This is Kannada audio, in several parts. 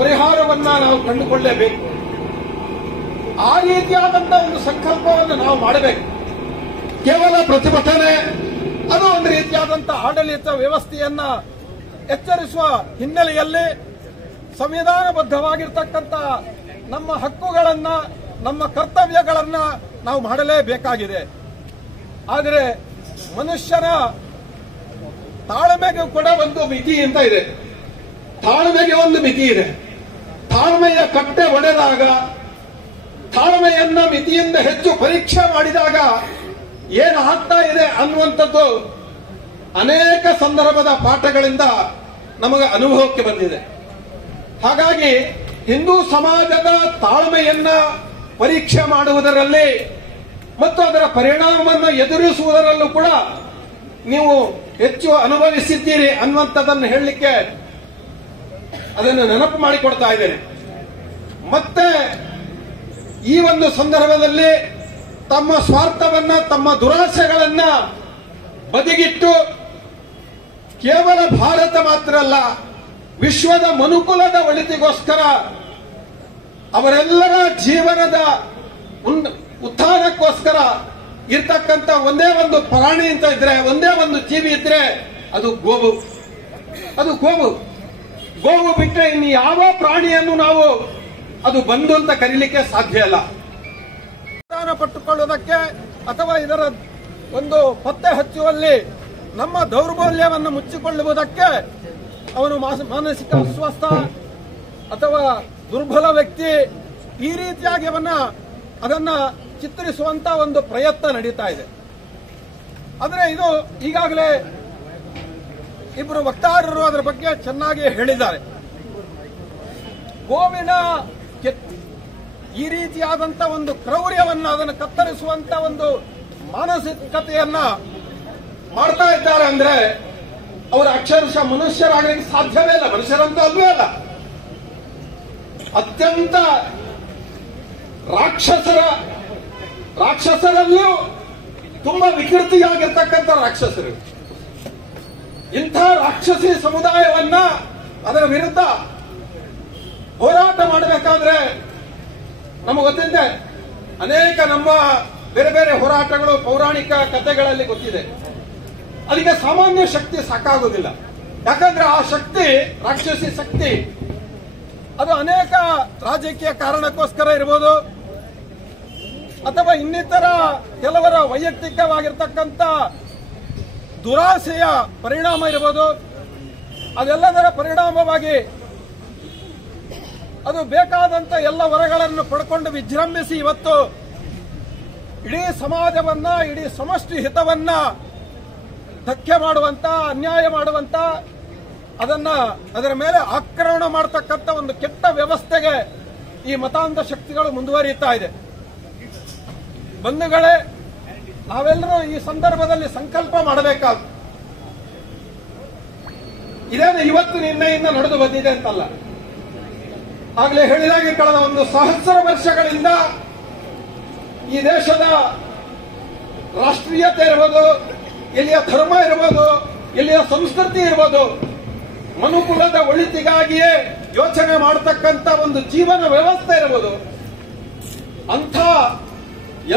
ಪರಿಹಾರವನ್ನ ನಾವು ಕಂಡುಕೊಳ್ಳಲೇಬೇಕು. ಆ ರೀತಿಯಾದಂತಹ ಒಂದು ಸಂಕಲ್ಪವನ್ನು ನಾವು ಮಾಡಬೇಕು. ಕೇವಲ ಪ್ರತಿಭಟನೆ ಅದು ಒಂದು ರೀತಿಯಾದಂತಹ ಆಡಳಿತ ವ್ಯವಸ್ಥೆಯನ್ನ ಎಚ್ಚರಿಸುವ ಹಿನ್ನೆಲೆಯಲ್ಲಿ ಸಂವಿಧಾನಬದ್ಧವಾಗಿರ್ತಕ್ಕಂಥ ನಮ್ಮ ಹಕ್ಕುಗಳನ್ನ, ನಮ್ಮ ಕರ್ತವ್ಯಗಳನ್ನ ನಾವು ಮಾಡಲೇಬೇಕಾಗಿದೆ. ಆದರೆ ಮನುಷ್ಯನ ತಾಳ್ಮೆಗೂ ಕೂಡ ಒಂದು ಮಿತಿ ಅಂತ ಇದೆ. ತಾಳ್ಮೆಗೆ ಒಂದು ಮಿತಿ ಇದೆ. ತಾಳ್ಮೆಯ ಕಟ್ಟೆ ಒಡೆದಾಗ, ತಾಳ್ಮೆಯನ್ನ ಮಿತಿಯಿಂದ ಹೆಚ್ಚು ಪರೀಕ್ಷೆ ಮಾಡಿದಾಗ ಏನಾಗ್ತಾ ಇದೆ ಅನ್ನುವಂಥದ್ದು ಅನೇಕ ಸಂದರ್ಭದ ಪಾಠಗಳಿಂದ ನಮಗೆ ಅನುಭವಕ್ಕೆ ಬಂದಿದೆ. ಹಾಗಾಗಿ ಹಿಂದೂ ಸಮಾಜದ ತಾಳ್ಮೆಯನ್ನ ಪರೀಕ್ಷೆ ಮಾಡುವುದರಲ್ಲಿ ಮತ್ತು ಅದರ ಪರಿಣಾಮವನ್ನು ಎದುರಿಸುವುದರಲ್ಲೂ ಕೂಡ ನೀವು ಹೆಚ್ಚು ಅನುಭವಿಸಿದ್ದೀರಿ ಅನ್ನುವಂಥದ್ದನ್ನು ಹೇಳಲಿಕ್ಕೆ ಅದನ್ನು ನೆನಪು ಮಾಡಿಕೊಡ್ತಾ ಇದ್ದೇನೆ. ಮತ್ತೆ ಈ ಒಂದು ಸಂದರ್ಭದಲ್ಲಿ ತಮ್ಮ ಸ್ವಾರ್ಥವನ್ನ, ತಮ್ಮ ದುರಾಸೆಗಳನ್ನ ಬದಿಗಿಟ್ಟು ಕೇವಲ ಭಾರತ ಮಾತ್ರ ಅಲ್ಲ, ವಿಶ್ವದ ಮನುಕುಲದ ಒಳಿತಿಗೋಸ್ಕರ ಅವರೆಲ್ಲರ ಜೀವನದ ಉತ್ಥಾನಕ್ಕೋಸ್ಕರ ಇರ್ತಕ್ಕಂಥ ಒಂದೇ ಒಂದು ಪ್ರಾಣಿ ಅಂತ ಇದ್ರೆ, ಒಂದೇ ಒಂದು ಜೀವಿ ಇದ್ರೆ ಅದು ಗೋವು. ಅದು ಗೋವು. ಗೋವು ಬಿಟ್ಟರೆ ಇನ್ನು ಯಾವ ಪ್ರಾಣಿಯನ್ನು ನಾವು ಅದು ಬಂಧು ಅಂತ ಕರೀಲಿಕ್ಕೆ ಸಾಧ್ಯ ಇಲ್ಲ. ಪಟ್ಟುಕೊಳ್ಳುವುದಕ್ಕೆ ಅಥವಾ ಇದರ ಒಂದು ಪತ್ತೆ ಹಚ್ಚುವಲ್ಲಿ ನಮ್ಮ ದೌರ್ಬಲ್ಯವನ್ನು ಮುಚ್ಚಿಕೊಳ್ಳುವುದಕ್ಕೆ ಅವನು ಮಾನಸಿಕ ಅಸ್ವಸ್ಥ ಅಥವಾ ದುರ್ಬಲ ವ್ಯಕ್ತಿ, ಈ ರೀತಿಯಾಗಿ ಅದನ್ನ ಚಿತ್ರಿಸುವಂತ ಒಂದು ಪ್ರಯತ್ನ ನಡೀತಾ ಇದೆ. ಆದರೆ ಇದು ಈಗಾಗಲೇ ಇಬ್ಬರು ವಕ್ತಾರರು ಅದರ ಬಗ್ಗೆ ಚೆನ್ನಾಗಿ ಹೇಳಿದ್ದಾರೆ. ಗೋವಿನ ಈ ರೀತಿಯಾದಂತ ಒಂದು ಕ್ರೌರ್ಯವನ್ನ, ಅದನ್ನು ಕತ್ತರಿಸುವಂತ ಒಂದು ಮಾನಸಿಕತೆಯನ್ನ ಮಾಡ್ತಾ ಇದ್ದಾರೆ ಅಂದ್ರೆ ಅವರು ಅಕ್ಷರಶಃ ಮನುಷ್ಯರಾಗಲಿಕ್ಕೆ ಸಾಧ್ಯವೇ ಇಲ್ಲ. ಮನುಷ್ಯರಂತೂ ಅಲ್ವೇ ಅಲ್ಲ. ಅತ್ಯಂತ ರಾಕ್ಷಸರಲ್ಲೂ ತುಂಬಾ ವಿಕೃತಿಯಾಗಿರ್ತಕ್ಕಂಥ ರಾಕ್ಷಸರು. ಇಂಥ ರಾಕ್ಷಸಿ ಸಮುದಾಯವನ್ನ ಅದರ ವಿರುದ್ಧ ಹೋರಾಟ ಮಾಡಬೇಕಾದ್ರೆ ನಮಗೆ ಗೊತ್ತಿದೆ. ಅನೇಕ ನಮ್ಮ ಬೇರೆ ಬೇರೆ ಹೋರಾಟಗಳು ಪೌರಾಣಿಕ ಕಥೆಗಳಲ್ಲಿ ಗೊತ್ತಿದೆ. ಅದಕ್ಕೆ ಸಾಮಾನ್ಯ ಶಕ್ತಿ ಸಾಕಾಗುವುದಿಲ್ಲ. ಯಾಕಂದ್ರೆ ಆ ಶಕ್ತಿ, ರಾಕ್ಷಸಿ ಶಕ್ತಿ, ಅದು ಅನೇಕ ರಾಜಕೀಯ ಕಾರಣಕ್ಕೋಸ್ಕರ ಇರಬಹುದು ಅಥವಾ ಇನ್ನಿತರ ಕೆಲವರ ವೈಯಕ್ತಿಕವಾಗಿರ್ತಕ್ಕಂಥ ದುರಾಸೆಯ ಪರಿಣಾಮ ಇರಬಹುದು. ಅದೆಲ್ಲದರ ಪರಿಣಾಮವಾಗಿ ಅದು ಬೇಕಾದಂತ ಎಲ್ಲ ವರಗಳನ್ನು ಪಡ್ಕೊಂಡು ವಿಜೃಂಭಿಸಿ ಇವತ್ತು ಇಡೀ ಸಮಾಜವನ್ನ, ಇಡೀ ಸಮಷ್ಟಿ ಹಿತವನ್ನ ಧಕ್ಕೆ ಮಾಡುವಂತ, ಅನ್ಯಾಯ ಮಾಡುವಂತ, ಅದರ ಮೇಲೆ ಆಕ್ರಮಣ ಮಾಡತಕ್ಕಂಥ ಒಂದು ಕೆಟ್ಟ ವ್ಯವಸ್ಥೆಗೆ ಈ ಮತಾಂಧ ಶಕ್ತಿಗಳು ಮುಂದುವರಿಯುತ್ತಾ ಇದೆ. ಬಂಧುಗಳೇ, ನಾವೆಲ್ಲರೂ ಈ ಸಂದರ್ಭದಲ್ಲಿ ಸಂಕಲ್ಪ ಮಾಡಬೇಕಾದ ಇದೇನು ಇವತ್ತು ನಿನ್ನೆಯಿಂದ ನಡೆದು ಬಂದಿದೆ ಅಂತಲ್ಲ. ಆಗಲೇ ಹೇಳಿದಾಗೆ ಕಳೆದ ಒಂದು 1000 ವರ್ಷಗಳಿಂದ ಈ ದೇಶದ ರಾಷ್ಟ್ರೀಯತೆ ಇರ್ಬೋದು, ಇಲ್ಲಿಯ ಧರ್ಮ ಇರ್ಬೋದು, ಇಲ್ಲಿಯ ಸಂಸ್ಕೃತಿ ಇರ್ಬೋದು, ಮನುಕುಲದ ಒಳಿತಿಗಾಗಿಯೇ ಯೋಚನೆ ಮಾಡತಕ್ಕಂಥ ಒಂದು ಜೀವನ ವ್ಯವಸ್ಥೆ ಇರ್ಬೋದು, ಅಂಥ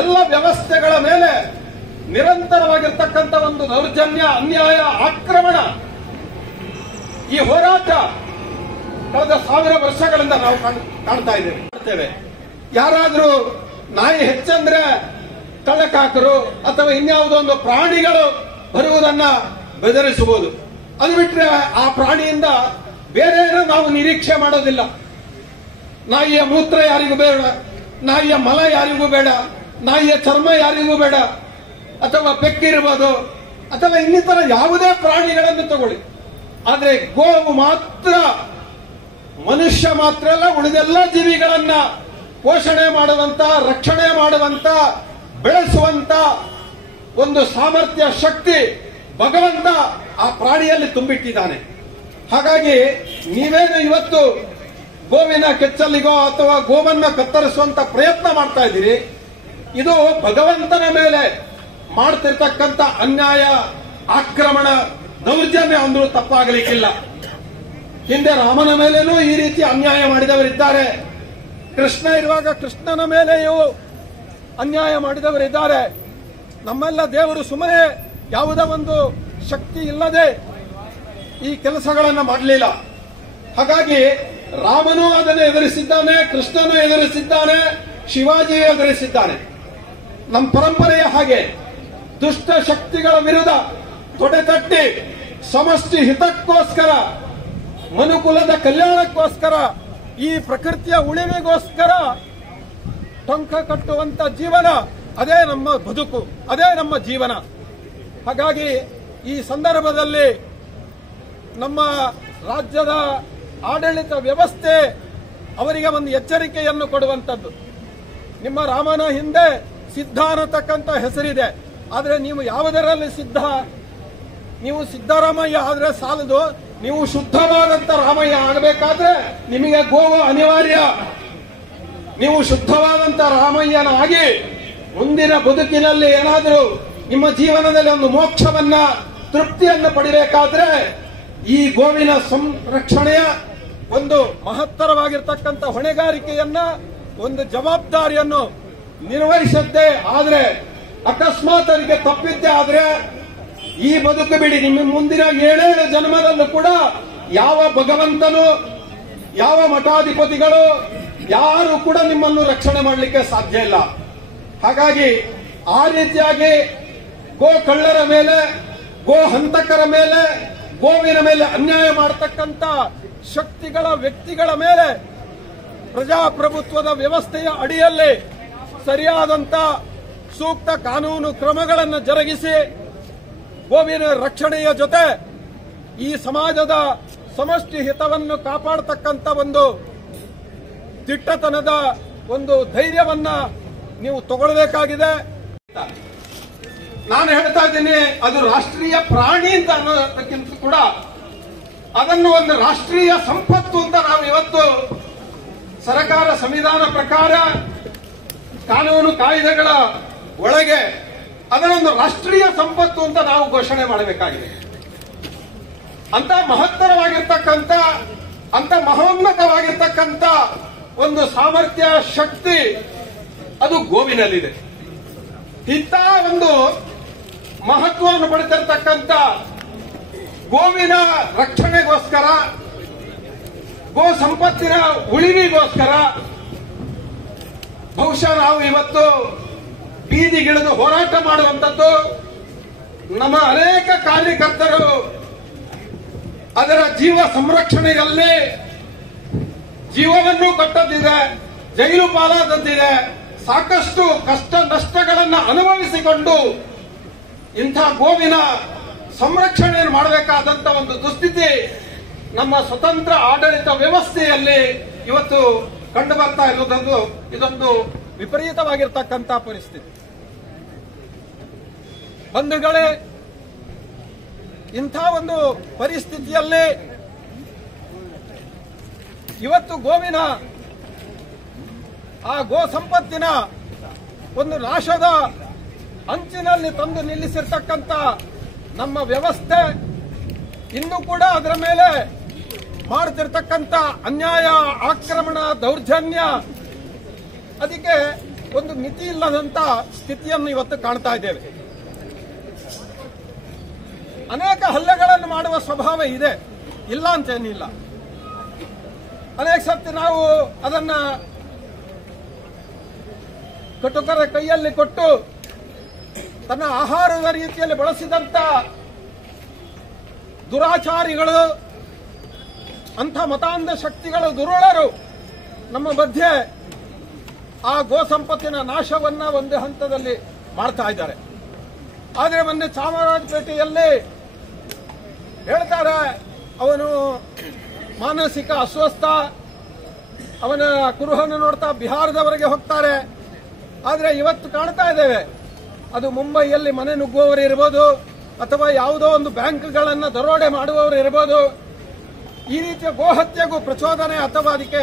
ಎಲ್ಲ ವ್ಯವಸ್ಥೆಗಳ ಮೇಲೆ ನಿರಂತರವಾಗಿರ್ತಕ್ಕಂಥ ಒಂದು ದೌರ್ಜನ್ಯ, ಅನ್ಯಾಯ, ಆಕ್ರಮಣ, ಈ ಹೋರಾಟ ಕಳೆದ 1000 ವರ್ಷಗಳಿಂದ ನಾವು ಕಾಣ್ತಾ ಇದ್ದೇವೆ. ಯಾರಾದ್ರೂ ನಾಯಿ ಹೆಚ್ಚಂದ್ರೆ ಕಳ್ಳಕಾಕರು ಅಥವಾ ಇನ್ಯಾವುದೋ ಒಂದು ಪ್ರಾಣಿಗಳು ಬರುವುದನ್ನ ಬೆದರಿಸಬಹುದು. ಅದು ಬಿಟ್ರೆ ಆ ಪ್ರಾಣಿಯಿಂದ ಬೇರೆ ಏನೋ ನಾವು ನಿರೀಕ್ಷೆ ಮಾಡೋದಿಲ್ಲ. ನಾಯಿಯ ಮೂತ್ರ ಯಾರಿಗೂ ಬೇಡ, ನಾಯಿಯ ಮಲ ಯಾರಿಗೂ ಬೇಡ, ನಾಯಿಯ ಚರ್ಮ ಯಾರಿಗೂ ಬೇಡ, ಅಥವಾ ಬೆಕ್ಕಿರ್ಬೋದು ಅಥವಾ ಇನ್ನಿತರ ಯಾವುದೇ ಪ್ರಾಣಿಗಳನ್ನು ತಗೊಳ್ಳಿ. ಆದ್ರೆ ಗೋವು ಮಾತ್ರ, ಮನುಷ್ಯ ಮಾತ್ರ ಅಲ್ಲ, ಉಳಿದೆಲ್ಲ ಜೀವಿಗಳನ್ನ ಪೋಷಣೆ ಮಾಡುವಂತ, ರಕ್ಷಣೆ ಮಾಡುವಂತ, ಬೆಳೆಸುವಂತ ಒಂದು ಸಾಮರ್ಥ್ಯ, ಶಕ್ತಿ ಭಗವಂತ ಆ ಪ್ರಾಣಿಯಲ್ಲಿ ತುಂಬಿಟ್ಟಿದ್ದಾನೆ. ಹಾಗಾಗಿ ನೀವೇನು ಇವತ್ತು ಗೋವಿನ ಕೆಚ್ಚಲಿಗೋ ಅಥವಾ ಗೋವನ್ನ ಕತ್ತರಿಸುವಂತ ಪ್ರಯತ್ನ ಮಾಡ್ತಾ ಇದ್ದೀರಿ, ಇದು ಭಗವಂತನ ಮೇಲೆ ಮಾಡ್ತಿರ್ತಕ್ಕಂಥ ಅನ್ಯಾಯ, ಆಕ್ರಮಣ, ದೌರ್ಜನ್ಯ ಅಂದ್ರೂ ತಪ್ಪಾಗಲಿಕ್ಕಿಲ್ಲ. ಹಿಂದೆ ರಾಮನ ಮೇಲೇನೂ ಈ ರೀತಿ ಅನ್ಯಾಯ ಮಾಡಿದವರಿದ್ದಾರೆ. ಕೃಷ್ಣ ಇರುವಾಗ ಕೃಷ್ಣನ ಮೇಲೆಯೂ ಅನ್ಯಾಯ ಮಾಡಿದವರಿದ್ದಾರೆ. ನಮ್ಮೆಲ್ಲ ದೇವರು ಸುಮ್ಮನೆ ಯಾವುದೇ ಒಂದು ಶಕ್ತಿ ಇಲ್ಲದೆ ಈ ಕೆಲಸಗಳನ್ನು ಮಾಡಲಿಲ್ಲ. ಹಾಗಾಗಿ ರಾಮನೂ ಅದನ್ನು ಎದುರಿಸಿದ್ದಾನೆ, ಕೃಷ್ಣನೂ ಎದುರಿಸಿದ್ದಾನೆ, ಶಿವಾಜಿಯೂ ಎದುರಿಸಿದ್ದಾನೆ. ನಮ್ಮ ಪರಂಪರೆಯ ಹಾಗೆ ದುಷ್ಟ ಶಕ್ತಿಗಳ ವಿರುದ್ಧ ತೊಡೆತಟ್ಟಿ ಸಮಷ್ಟಿ ಹಿತಕ್ಕೋಸ್ಕರ, ಮನುಕುಲದ ಕಲ್ಯಾಣಕ್ಕೋಸ್ಕರ, ಈ ಪ್ರಕೃತಿಯ ಉಳಿವಿಗೋಸ್ಕರ ಟೊಂಕ ಕಟ್ಟುವಂತ ಜೀವನ, ಅದೇ ನಮ್ಮ ಬದುಕು, ಅದೇ ನಮ್ಮ ಜೀವನ. ಹಾಗಾಗಿ ಈ ಸಂದರ್ಭದಲ್ಲಿ ನಮ್ಮ ರಾಜ್ಯದ ಆಡಳಿತ ವ್ಯವಸ್ಥೆ ಅವರಿಗೆ ಒಂದು ಎಚ್ಚರಿಕೆಯನ್ನು ಕೊಡುವಂಥದ್ದು. ನಿಮ್ಮ ರಾಮನ ಹಿಂದೆ ಸಿದ್ಧ ಅನ್ನತಕ್ಕಂಥ ಹೆಸರಿದೆ, ಆದರೆ ನೀವು ಯಾವುದರಲ್ಲಿ ಸಿದ್ಧ? ನೀವು ಸಿದ್ದರಾಮಯ್ಯ ಆದ್ರೆ ಸಾಲದು, ನೀವು ಶುದ್ಧವಾದಂತ ರಾಮಯ್ಯ ಆಗಬೇಕಾದ್ರೆ ನಿಮಗೆ ಗೋವು ಅನಿವಾರ್ಯ. ನೀವು ಶುದ್ಧವಾದಂತ ರಾಮಯ್ಯನಾಗಿ ಮುಂದಿನ ಬದುಕಿನಲ್ಲಿ ಏನಾದರೂ ನಿಮ್ಮ ಜೀವನದಲ್ಲಿ ಒಂದು ಮೋಕ್ಷವನ್ನ, ತೃಪ್ತಿಯನ್ನು ಪಡಿಬೇಕಾದ್ರೆ ಈ ಗೋವಿನ ಸಂರಕ್ಷಣೆಯ ಒಂದು ಮಹತ್ತರವಾಗಿರ್ತಕ್ಕಂಥ ಹೊಣೆಗಾರಿಕೆಯನ್ನ, ಒಂದು ಜವಾಬ್ದಾರಿಯನ್ನು ನಿರ್ವಹಿಸದ್ದೇ ಆದ್ರೆ, ಅಕಸ್ಮಾತ್ ಅವರಿಗೆ ತಪ್ಪಿದ್ದೇ ಆದ್ರೆ ಈ ಬದುಕು ಬಿಡಿ, ನಿಮ್ಮ ಮುಂದಿನ 7 ಜನ್ಮದಲ್ಲೂ ಕೂಡ ಯಾವ ಭಗವಂತನು, ಯಾವ ಮಠಾಧಿಪತಿಗಳು ಯಾರು ಕೂಡ ನಿಮ್ಮನ್ನು ರಕ್ಷಣೆ ಮಾಡಲಿಕ್ಕೆ ಸಾಧ್ಯ ಇಲ್ಲ. ಹಾಗಾಗಿ ಆ ರೀತಿಯಾಗಿ ಗೋ ಕಳ್ಳರ ಮೇಲೆ, ಗೋ ಹಂತಕರ ಮೇಲೆ, ಗೋವಿನ ಮೇಲೆ ಅನ್ಯಾಯ ಮಾಡತಕ್ಕಂಥ ಶಕ್ತಿಗಳ, ವ್ಯಕ್ತಿಗಳ ಮೇಲೆ ಪ್ರಜಾಪ್ರಭುತ್ವದ ವ್ಯವಸ್ಥೆಯ ಅಡಿಯಲ್ಲಿ ಸರಿಯಾದಂತ ಸೂಕ್ತ ಕಾನೂನು ಕ್ರಮಗಳನ್ನು ಜರುಗಿಸಿ ಗೋವಿನ ರಕ್ಷಣೆಯ ಜೊತೆ ಈ ಸಮಾಜದ ಸಮಷ್ಟಿ ಹಿತವನ್ನು ಕಾಪಾಡತಕ್ಕಂಥ ಒಂದು ದಿಟ್ಟತನದ ಒಂದು ಧೈರ್ಯವನ್ನ ನೀವು ತಗೊಳ್ಬೇಕಾಗಿದೆ. ನಾನು ಹೇಳ್ತಾ ಇದ್ದೀನಿ, ಅದು ರಾಷ್ಟ್ರೀಯ ಪ್ರಾಣಿ ಅಂತ ಅನ್ನೋದಕ್ಕಿಂತ ಕೂಡ ಅದನ್ನು ಒಂದು ರಾಷ್ಟ್ರೀಯ ಸಂಪತ್ತು ಅಂತ ನಾವು ಇವತ್ತು ಸರ್ಕಾರ ಸಂವಿಧಾನ ಪ್ರಕಾರ ಕಾನೂನು ಕಾಯ್ದೆಗಳ ಒಳಗೆ ಅದನ್ನೊಂದು ರಾಷ್ಟ್ರೀಯ ಸಂಪತ್ತು ಅಂತ ನಾವು ಘೋಷಣೆ ಮಾಡಬೇಕಾಗಿದೆ. ಅಂತ ಮಹತ್ತರವಾಗಿರ್ತಕ್ಕಂಥ, ಅಂತ ಮಹೋನ್ನತವಾಗಿರ್ತಕ್ಕಂಥ ಒಂದು ಸಾಮರ್ಥ್ಯ, ಶಕ್ತಿ ಅದು ಗೋವಿನಲ್ಲಿದೆ. ಇಂಥ ಒಂದು ಮಹತ್ವವನ್ನು ಪಡೆದಿರತಕ್ಕಂಥ ಗೋವಿನ ರಕ್ಷಣೆಗೋಸ್ಕರ, ಗೋ ಸಂಪತ್ತಿನ ಉಳಿವಿಗೋಸ್ಕರ ಬಹುಶಃ ನಾವು ಇವತ್ತು ಬೀದಿಗಿಳಿದು ಹೋರಾಟ ಮಾಡುವಂಥದ್ದು, ನಮ್ಮ ಅನೇಕ ಕಾರ್ಯಕರ್ತರು ಅದರ ಜೀವ ಸಂರಕ್ಷಣೆಯಲ್ಲಿ ಜೀವವನ್ನು ಕಟ್ಟದಿದೆ, ಜೈಲು ಪಾಲಾದದ್ದಿದೆ, ಸಾಕಷ್ಟು ಕಷ್ಟ ನಷ್ಟಗಳನ್ನು ಅನುಭವಿಸಿಕೊಂಡು ಇಂಥ ಗೋವಿನ ಸಂರಕ್ಷಣೆಯನ್ನು ಮಾಡಬೇಕಾದಂತ ಒಂದು ದುಸ್ಥಿತಿ ನಮ್ಮ ಸ್ವತಂತ್ರ ಆಡಳಿತ ವ್ಯವಸ್ಥೆಯಲ್ಲಿ ಇವತ್ತು ಕಂಡು ಬರ್ತಾ ಇರುವುದೊಂದು, ಇದೊಂದು ವಿಪರೀತವಾಗಿರ್ತಕ್ಕಂಥ ಪರಿಸ್ಥಿತಿ. ಬಂಧುಗಳೇ, ಇಂಥ ಒಂದು ಪರಿಸ್ಥಿತಿಯಲ್ಲಿ ಇವತ್ತು ಗೋವಿನ, ಆ ಗೋ ಸಂಪತ್ತಿನ ಒಂದು ನಾಶದ ಅಂಚಿನಲ್ಲಿ ತಂದು ನಿಲ್ಲಿಸಿರ್ತಕ್ಕಂಥ ನಮ್ಮ ವ್ಯವಸ್ಥೆ ಇನ್ನೂ ಕೂಡ ಅದರ ಮೇಲೆ ಮಾಡುತ್ತಿರ್ತಕ್ಕಂಥ ಅನ್ಯಾಯ, ಆಕ್ರಮಣ, ದೌರ್ಜನ್ಯ, ಅದಕ್ಕೆ ಒಂದು ಮಿತಿ ಇಲ್ಲದಂತ ಸ್ಥಿತಿಯನ್ನು ಇವತ್ತು ಕಾಣ್ತಾ ಇದ್ದೇವೆ. ಅನೇಕ ಹಲ್ಲೆಗಳನ್ನು ಮಾಡುವ ಸ್ವಭಾವ ಇದೆ, ಇಲ್ಲ ಅಂತೇನಿಲ್ಲ. ಅನೇಕ ಸರ್ತಿ ನಾವು ಅದನ್ನ ಕಟುಕರ ಕೈಯಲ್ಲಿ ಕೊಟ್ಟು ತನ್ನ ಆಹಾರದ ರೀತಿಯಲ್ಲಿ ಬಳಸಿದಂತ ದುರಾಚಾರಿಗಳು, ಅಂಥ ಮತಾಂಧ ಶಕ್ತಿಗಳು, ದುರುಳರು ನಮ್ಮ ಮಧ್ಯೆ ಆ ಗೋ ಸಂಪತ್ತಿನ ನಾಶವನ್ನ ಒಂದು ಹಂತದಲ್ಲಿ ಮಾಡ್ತಾ ಇದ್ದಾರೆ. ಆದರೆ ಮೊನ್ನೆ ಚಾಮರಾಜಪೇಟೆಯಲ್ಲಿ ಹೇಳ್ತಾರೆ, ಅವನು ಮಾನಸಿಕ ಅಸ್ವಸ್ಥ, ಅವನ ಕುರುಹನ್ನು ನೋಡ್ತಾ ಬಿಹಾರದವರೆಗೆ ಹೋಗ್ತಾರೆ. ಆದರೆ ಇವತ್ತು ಕಾಣ್ತಾ ಇದ್ದೇವೆ, ಅದು ಮುಂಬೈಯಲ್ಲಿ ಮನೆ ನುಗ್ಗುವವರು ಇರ್ಬೋದು, ಅಥವಾ ಯಾವುದೋ ಒಂದು ಬ್ಯಾಂಕ್ಗಳನ್ನು ದರೋಡೆ ಮಾಡುವವರು ಇರ್ಬೋದು. ಈ ರೀತಿಯ ಗೋಹತ್ಯೆಗೂ ಪ್ರಚೋದನೆ ಅಥವಾ ಅದಕ್ಕೆ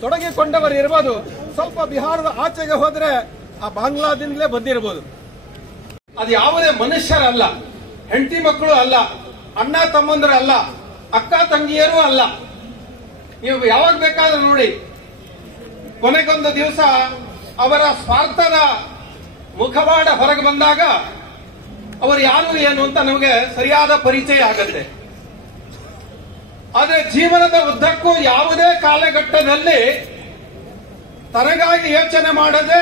ತೊಡಗಿಕೊಂಡವರು ಇರ್ಬೋದು. ಸ್ವಲ್ಪ ಬಿಹಾರದ ಆಚೆಗೆ ಹೋದ್ರೆ ಆ ಬಾಂಗ್ಲಾದಿಂದಲೇ ಬಂದಿರಬಹುದು. ಅದು ಯಾವುದೇ ಮನುಷ್ಯರಲ್ಲ, ಹೆಂಡತಿ ಮಕ್ಕಳು ಅಲ್ಲ, ಅಣ್ಣ ತಮ್ಮಂದ್ರ ಅಲ್ಲ, ಅಕ್ಕ ತಂಗಿಯರೂ ಅಲ್ಲ. ನೀವು ಯಾವಾಗ ಬೇಕಾದ್ರೂ ನೋಡಿ, ಕೊನೆಗೊಂದು ದಿವಸ ಅವರ ಸ್ವಾರ್ಥದ ಮುಖವಾಡ ಹೊರಗೆ ಬಂದಾಗ ಅವರು ಯಾರು ಏನು ಅಂತ ನಮಗೆ ಸರಿಯಾದ ಪರಿಚಯ ಆಗತ್ತೆ. ಆದರೆ ಜೀವನದ ಉದ್ದಕ್ಕೂ ಯಾವುದೇ ಕಾಲಘಟ್ಟದಲ್ಲಿ ತನಗಾಗಿ ಯೋಚನೆ ಮಾಡದೆ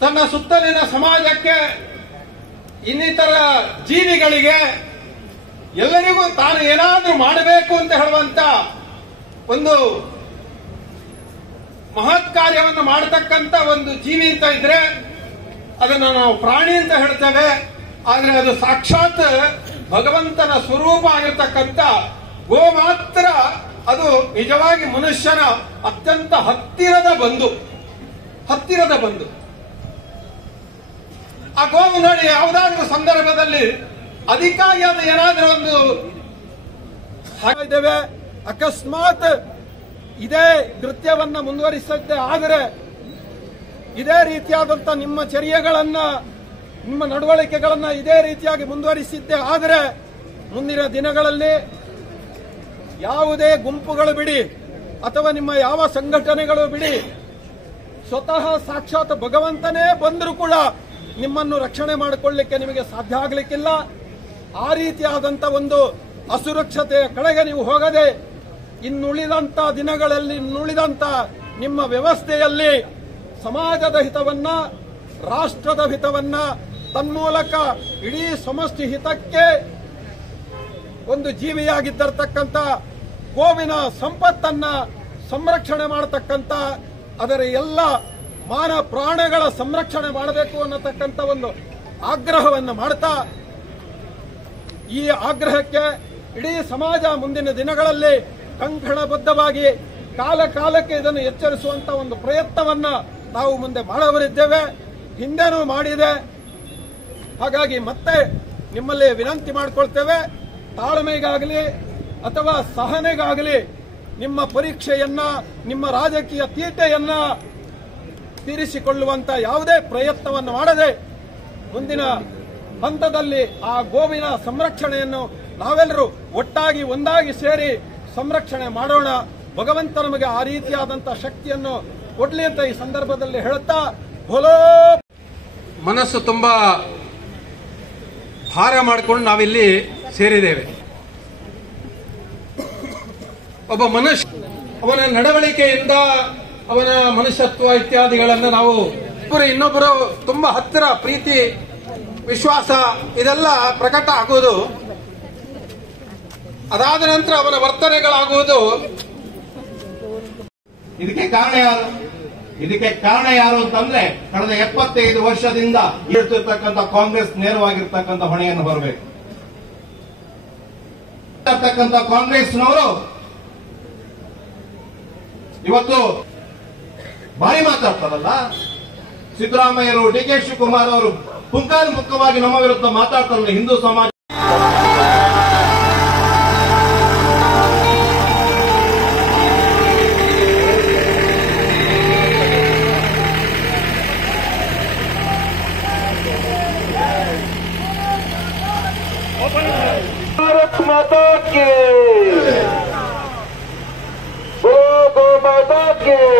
ತನ್ನ ಸುತ್ತಲಿನ ಸಮಾಜಕ್ಕೆ, ಇನ್ನಿತರ ಜೀವಿಗಳಿಗೆ, ಎಲ್ಲರಿಗೂ ತಾನು ಏನಾದ್ರೂ ಮಾಡಬೇಕು ಅಂತ ಹೇಳುವಂತ ಒಂದು ಮಹತ್ ಕಾರ್ಯವನ್ನು ಮಾಡತಕ್ಕಂತ ಒಂದು ಜೀವಿ ಅಂತ ಇದ್ರೆ ಅದನ್ನು ನಾವು ಪ್ರಾಣಿ ಅಂತ ಹೇಳ್ತೇವೆ. ಆದ್ರೆ ಅದು ಸಾಕ್ಷಾತ್ ಭಗವಂತನ ಸ್ವರೂಪ ಆಗಿರ್ತಕ್ಕಂಥ ಗೋ ಮಾತ್ರ ಅದು ನಿಜವಾಗಿ ಮನುಷ್ಯನ ಅತ್ಯಂತ ಹತ್ತಿರದ ಬಂಧು. ಆ ಗೋವು ನೋಡಿ ಯಾವುದಾದ್ರೂ ಸಂದರ್ಭದಲ್ಲಿ ಅದಕ್ಕಾಗಿ ಅದು ಏನಾದ್ರೂ ಒಂದು ಇದ್ದೇವೆ, ಅಕಸ್ಮಾತ್ ಇದೇ ಕೃತ್ಯವನ್ನ ಮುಂದುವರಿಸದೆ ಆದರೆ, ಇದೇ ರೀತಿಯಾದಂತ ನಿಮ್ಮ ಚರ್ಯೆಗಳನ್ನ, ನಿಮ್ಮ ನಡವಳಿಕೆಗಳನ್ನ ಇದೇ ರೀತಿಯಾಗಿ ಮುಂದುವರಿಸಿದ್ದೆ ಆದರೆ ಮುಂದಿನ ದಿನಗಳಲ್ಲಿ ಯಾವುದೇ ಗುಂಪುಗಳು ಬಿಡಿ ಅಥವಾ ನಿಮ್ಮ ಯಾವ ಸಂಘಟನೆಗಳು ಬಿಡಿ, ಸ್ವತಃ ಸಾಕ್ಷಾತ್ ಭಗವಂತನೇ ಬಂದರೂ ಕೂಡ ನಿಮ್ಮನ್ನು ರಕ್ಷಣೆ ಮಾಡಿಕೊಳ್ಳಲಿಕ್ಕೆ ನಿಮಗೆ ಸಾಧ್ಯ ಆಗಲಿಕ್ಕಿಲ್ಲ. ಆ ರೀತಿಯಾದಂತ ಒಂದು ಅಸುರಕ್ಷತೆಯ ಕಡೆಗೆ ನೀವು ಹೋಗದೆ ಇನ್ನುಳಿದಂತ ದಿನಗಳಲ್ಲಿ, ಇನ್ನುಳಿದಂತ ನಿಮ್ಮ ವ್ಯವಸ್ಥೆಯಲ್ಲಿ ಸಮಾಜದ ಹಿತವನ್ನ, ರಾಷ್ಟ್ರದ ಹಿತವನ್ನ, ತನ್ಮೂಲಕ ಇಡೀ ಸಮಷ್ಟಿ ಹಿತಕ್ಕೆ ಒಂದು ಜೀವಿಯಾಗಿದ್ದಿರತಕ್ಕಂಥ ಗೋವಿನ ಸಂಪತ್ತನ್ನ ಸಂರಕ್ಷಣೆ ಮಾಡತಕ್ಕಂಥ, ಅದರ ಎಲ್ಲ ಮಾನ ಪ್ರಾಣಗಳ ಸಂರಕ್ಷಣೆ ಮಾಡಬೇಕು ಅನ್ನತಕ್ಕಂಥ ಒಂದು ಆಗ್ರಹವನ್ನು ಮಾಡ್ತಾ, ಈ ಆಗ್ರಹಕ್ಕೆ ಇಡೀ ಸಮಾಜ ಮುಂದಿನ ದಿನಗಳಲ್ಲಿ ಕಂಕಣಬದ್ಧವಾಗಿ ಕಾಲ ಕಾಲಕ್ಕೆ ಇದನ್ನು ಎಚ್ಚರಿಸುವಂತ ಒಂದು ಪ್ರಯತ್ನವನ್ನ ನಾವು ಮುಂದೆ ಮಾಡವರಿದ್ದೇವೆ, ಹಿಂದೆನೂ ಮಾಡಿದೆ. ಹಾಗಾಗಿ ಮತ್ತೆ ನಿಮ್ಮಲ್ಲಿ ವಿನಂತಿ ಮಾಡಿಕೊಳ್ತೇವೆ, ತಾಳ್ಮೆಗಾಗಲಿ ಅಥವಾ ಸಹನೆಗಾಗಲಿ ನಿಮ್ಮ ಪರೀಕ್ಷೆಯನ್ನ, ನಿಮ್ಮ ರಾಜಕೀಯ ತೀಟೆಯನ್ನ ತೀರಿಸಿಕೊಳ್ಳುವಂತ ಯಾವುದೇ ಪ್ರಯತ್ನವನ್ನು ಮಾಡದೆ ಮುಂದಿನ ಹಂತದಲ್ಲಿ ಆ ಗೋವಿನ ಸಂರಕ್ಷಣೆಯನ್ನು ನಾವೆಲ್ಲರೂ ಒಟ್ಟಾಗಿ ಒಂದಾಗಿ ಸೇರಿ ಸಂರಕ್ಷಣೆ ಮಾಡೋಣ. ಭಗವಂತ ನಮಗೆ ಆ ರೀತಿಯಾದಂತಹ ಶಕ್ತಿಯನ್ನು ಕೊಡ್ಲಿ ಅಂತ ಈ ಸಂದರ್ಭದಲ್ಲಿ ಹೇಳುತ್ತಾ, ಭೋಲೋ. ಮನಸ್ಸು ತುಂಬಾ ಭಾರ ಮಾಡಿಕೊಂಡು ನಾವಿಲ್ಲಿ ಸೇರಿದ್ದೇವೆ. ಒಬ್ಬ ಮನುಷ್ಯ, ಅವನ ನಡವಳಿಕೆಯಿಂದ, ಅವನ ಮನುಷ್ಯತ್ವ ಇತ್ಯಾದಿಗಳನ್ನು ನಾವು ಇನ್ನೊಬ್ಬರು ತುಂಬಾ ಹತ್ತಿರ ಪ್ರೀತಿ, ವಿಶ್ವಾಸ ಇದೆಲ್ಲ ಪ್ರಕಟ ಆಗುವುದು. ಅದಾದ ನಂತರ ಅವನ ವರ್ತನೆಗಳಾಗುವುದು. ಇದಕ್ಕೆ ಕಾರಣ ಯಾರು ಅಂತಂದ್ರೆ, ಕಳೆದ 75 ವರ್ಷದಿಂದ ಇರ್ತಕ್ಕಂಥ ಕಾಂಗ್ರೆಸ್ ನೇರವಾಗಿರ್ತಕ್ಕಂಥ ಹೊಣೆಯನ್ನು ಹೊರಬೇಕು. ಕಾಂಗ್ರೆಸ್ನವರು ಇವತ್ತು ಬಾಯಿ ಮಾತಾಡ್ತಾರಲ್ಲ, ಸಿದ್ದರಾಮಯ್ಯರು, ಡಿ.ಕೆ. ಶಿವಕುಮಾರ್ ಅವರು ಪುಂಖಾನುಪುಂಖವಾಗಿ ನಮ್ಮ ವಿರುದ್ಧ ಮಾತಾಡ್ತಾರಲ್ಲ, ಹಿಂದೂ ಸಮಾಜ भारत माता के गो माता के